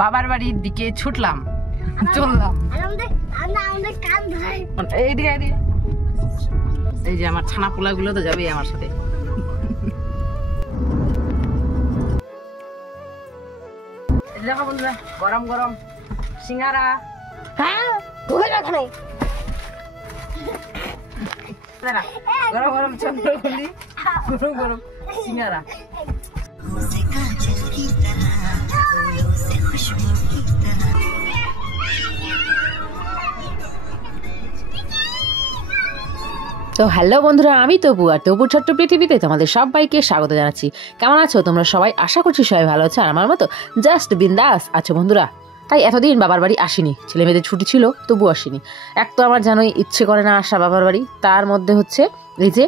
বাবার বাড়ির দিকে ছুটলাম, চললাম। এই যে আমার ছানা পোলা গুলো তো যাবে আমার সাথে। দেখো বন্ধুরা, গরম গরম সিঙ্গারা। গরম গরম চন্দ্রকলি, গরম গরম সিঙ্গারা। তো হ্যালো বন্ধুরা, আমি তপু, আর তপুর ছোট্ট পৃথিবীতে তোমাদের সবাইকে স্বাগত জানাচ্ছি। কেমন আছো তোমরা সবাই? আশা করছি সবাই ভালো আছো, আর আমার মতো জাস্ট বিন্দাস আছো বন্ধুরা। তাই এতদিন বাবার বাড়ি আসিনি, ছেলে মেয়েদের ছুটি ছিল তবু আসিনি। এক তো আমার জানোই ইচ্ছে করে না আসা বাবার বাড়ি, তার মধ্যে হচ্ছে এই যে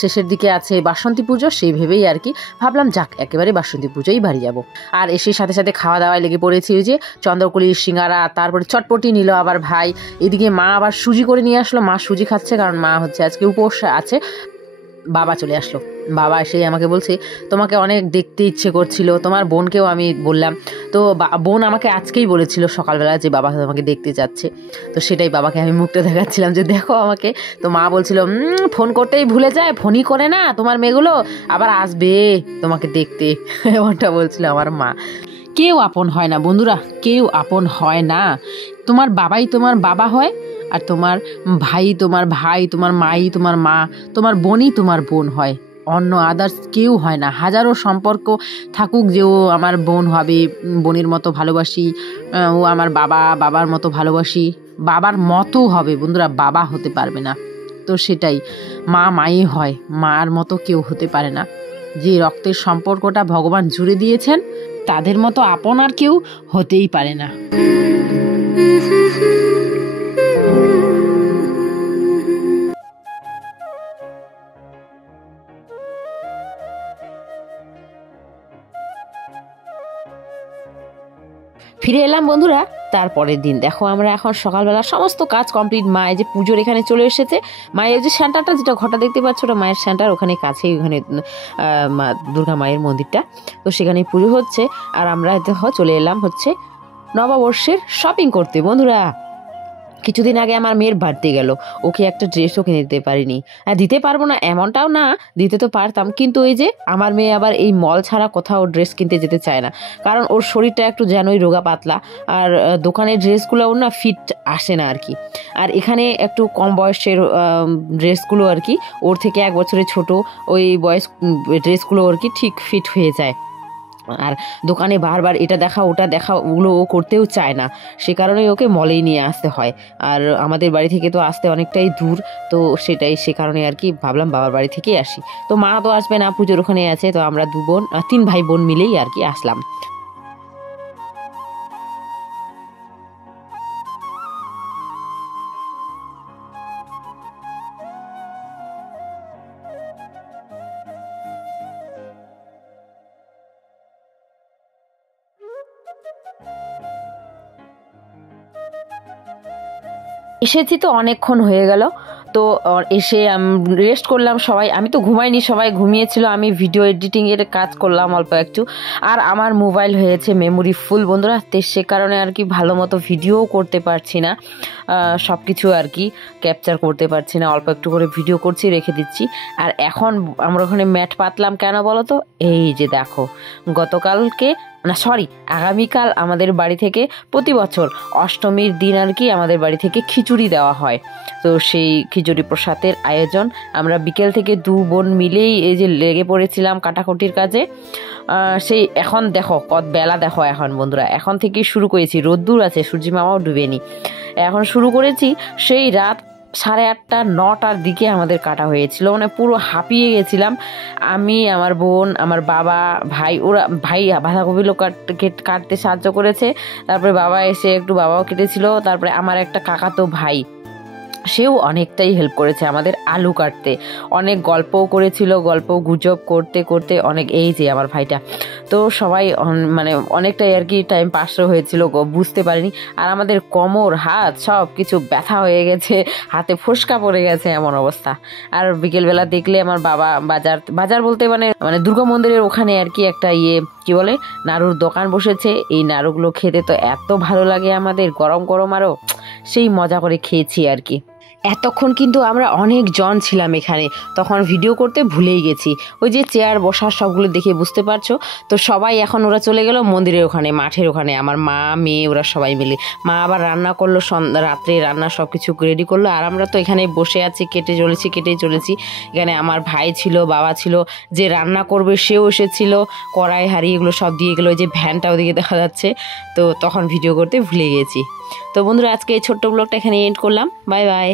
শেষের দিকে আছে বাসন্তী পুজো, সেই ভেবেই আর কি ভাবলাম যাক একেবারে বাসন্তী পুজোই বাড়ি যাব। আর এসে সাথে সাথে খাওয়া দাওয়ায় লেগে পড়েছি, ওই যে চন্দ্রকলির সিঙ্গারা, তারপরে চটপটি নিল আবার ভাই, এদিকে মা আবার সুজি করে নিয়ে আসলো। মা সুজি খাচ্ছে কারণ মা হচ্ছে আজকে উপোস আছে। বাবা চলে আসলো, বাবা এসে আমাকে বলছে তোমাকে অনেক দেখতে ইচ্ছে করছিল। তোমার বোনকেও আমি বললাম, তো বোন আমাকে আজকেই বলেছিল সকালবেলা যে বাবা তোমাকে দেখতে যাচ্ছে। তো সেটাই বাবাকে আমি মুখটা দেখাচ্ছিলাম যে দেখো আমাকে। তো মা বলছিল ফোন করতেই ভুলে যায়, ফোনই করে না তোমার মেয়েগুলো, আবার আসবে তোমাকে দেখতে, এমনটা বলছিল আমার মা। কেউ আপন হয় না বন্ধুরা, কেউ আপন হয় না। তোমার বাবাই তোমার বাবা হয়, আর তোমার ভাই তোমার ভাই, তোমার মাই তোমার মা, তোমার বোনই তোমার বোন হয়। অন্য আদার্স কেউ হয় না। হাজারো সম্পর্ক থাকুক যে ও আমার বোন হবে, বোনের মতো ভালোবাসি, ও আমার বাবা, বাবার মতো ভালোবাসি, বাবার মতো হবে বন্ধুরা, বাবা হতে পারবে না। তো সেটাই, মা মাই হয়, মার মতো কেউ হতে পারে না। যে রক্তের সম্পর্কটা ভগবান জুড়ে দিয়েছেন তাদের মতো আপন আর কেউ হতেই পারে না। ফিরে এলাম বন্ধুরা তারপরের দিন। দেখো আমরা এখন সকালবেলা সমস্ত কাজ কমপ্লিট। মা এই যে পুজোর এখানে চলে এসেছে। মায়ের যে সেন্টারটা, যেটা ঘটা দেখতে পাচ্ছ, ওটা মায়ের সেন্টার, ওখানে কাছেই ওখানে দুর্গা মায়ের মন্দিরটা, তো সেখানে পুজো হচ্ছে। আর আমরা দেখো চলে এলাম হচ্ছে নববর্ষের শপিং করতে বন্ধুরা। কিছুদিন আগে আমার মেয়ের বার্থডে গেল, ওকে একটা ড্রেসও কিনে দিতে পারিনি। আর দিতে পারবো না এমনটাও না, দিতে তো পারতাম, কিন্তু এই যে আমার মেয়ে আবার এই মল ছাড়া কোথাও ড্রেস কিনতে যেতে চায় না, কারণ ওর শরীরটা একটু যেনই রোগা পাতলা, আর দোকানের ড্রেসগুলো ওর না ফিট আসে না আর কি। আর এখানে একটু কম বয়সের ড্রেসগুলো আর কি, ওর থেকে 1 বছরের ছোট ওই বয়স ড্রেসগুলো আর কি ঠিক ফিট হয়ে যায়। আর দোকানে বারবার এটা দেখা ওটা দেখা, ওগুলো ও করতেও চায় না, সে কারণেই ওকে মলেই নিয়ে আসতে হয়। আর আমাদের বাড়ি থেকে তো আসতে অনেকটাই দূর, তো সেটাই, সে কারণে আর কি ভাবলাম বাবার বাড়ি থেকেই আসি। তো মা তো আসবে না, পুজোর ওখানে আছে, তো আমরা 3 ভাই বোন মিলেই আর কি আসলাম। এসেছি তো অনেকক্ষণ হয়ে গেল, তো এসে রেস্ট করলাম সবাই। আমি তো ঘুমাইনি, সবাই ঘুমিয়েছিল, আমি ভিডিও এডিটিংয়ের কাজ করলাম অল্প একটু। আর আমার মোবাইল হয়েছে মেমোরি ফুল বন্ধুরা, সে কারণে আর কি ভালো মতো ভিডিও করতে পারছি না, সব কিছু আর কি ক্যাপচার করতে পারছি না, অল্প একটু করে ভিডিও করছি, রেখে দিচ্ছি। আর এখন আমরা ওখানে ম্যাট পাতলাম কেন বলো তো, এই যে দেখো গতকালকে না সরি আগামীকাল আমাদের বাড়ি থেকে প্রতি বছর অষ্টমীর দিন আর কি আমাদের বাড়ি থেকে খিচুড়ি দেওয়া হয়। তো সেই খিচুড়ি প্রসাদের আয়োজন আমরা বিকেল থেকে 2 বোন মিলেই এই যে লেগে পড়েছিলাম কাটাকুটির কাজে। সেই এখন দেখো কত বেলা, দেখো এখন বন্ধুরা এখন থেকেই শুরু করেছি, রোদ্দুর আছে, সূর্যি মামাও ডুবেনি, এখন শুরু করেছি। সেই রাত 8:30 9টার দিকে আমাদের কাটা হয়েছিল, মানে পুরো হাঁপিয়ে গেছিলাম। আমি, আমার বোন, আমার বাবা, ভাই, ওরা ভাই বাঁধাকপিগুলো কাটতে সাহায্য করেছে, তারপরে বাবা এসে একটু বাবাও কেটেছিল, তারপরে আমার একটা কাকাতো ভাই সেও অনেকটাই হেল্প করেছে আমাদের আলু কাটতে, অনেক গল্পও করেছিল, গল্প গুজব করতে করতে অনেক, এই যে আমার ভাইটা, তো সবাই মানে অনেকটাই আর কি টাইম পাসও হয়েছিল, বুঝতে পারিনি। আর আমাদের কোমর হাত সব কিছু ব্যথা হয়ে গেছে, হাতে ফোসকা পড়ে গেছে, এমন অবস্থা। আর বিকেলবেলা দেখলে আমার বাবা বাজার বাজার বলতে মানে মানে দুর্গা মন্দিরের ওখানে আর কি একটা কি বলে নাড়ুর দোকান বসেছে। এই নাড়ুগুলো খেতে তো এত ভালো লাগে আমাদের, গরম গরম আরও সেই মজা করে খেয়েছি আর কি। এতক্ষণ কিন্তু আমরা অনেক জন ছিলাম এখানে, তখন ভিডিও করতে ভুলেই গেছি। ওই যে চেয়ার বসার সবগুলো দেখে বুঝতে পারছো। তো সবাই এখন ওরা চলে গেল মন্দিরের ওখানে, মাঠের ওখানে, আমার মা মেয়ে ওরা সবাই মিলে। মা আবার রান্না করলো, রাত্রে রান্না সব কিছু রেডি করলো, আর আমরা তো এখানে বসে আছি, কেটে চলেছি। এখানে আমার ভাই ছিল, বাবা ছিল, যে রান্না করবে সেও এসেছিল, কড়াই হাঁড়ি এগুলো সব দিয়ে গেলো, ওই যে ভ্যানটা ওদিকে দেখা যাচ্ছে। তো তখন ভিডিও করতে ভুলে গেছি। তো বন্ধুরা, আজকে এই ছোট্ট ব্লগটা এখানে এন্ড করলাম। Bye bye.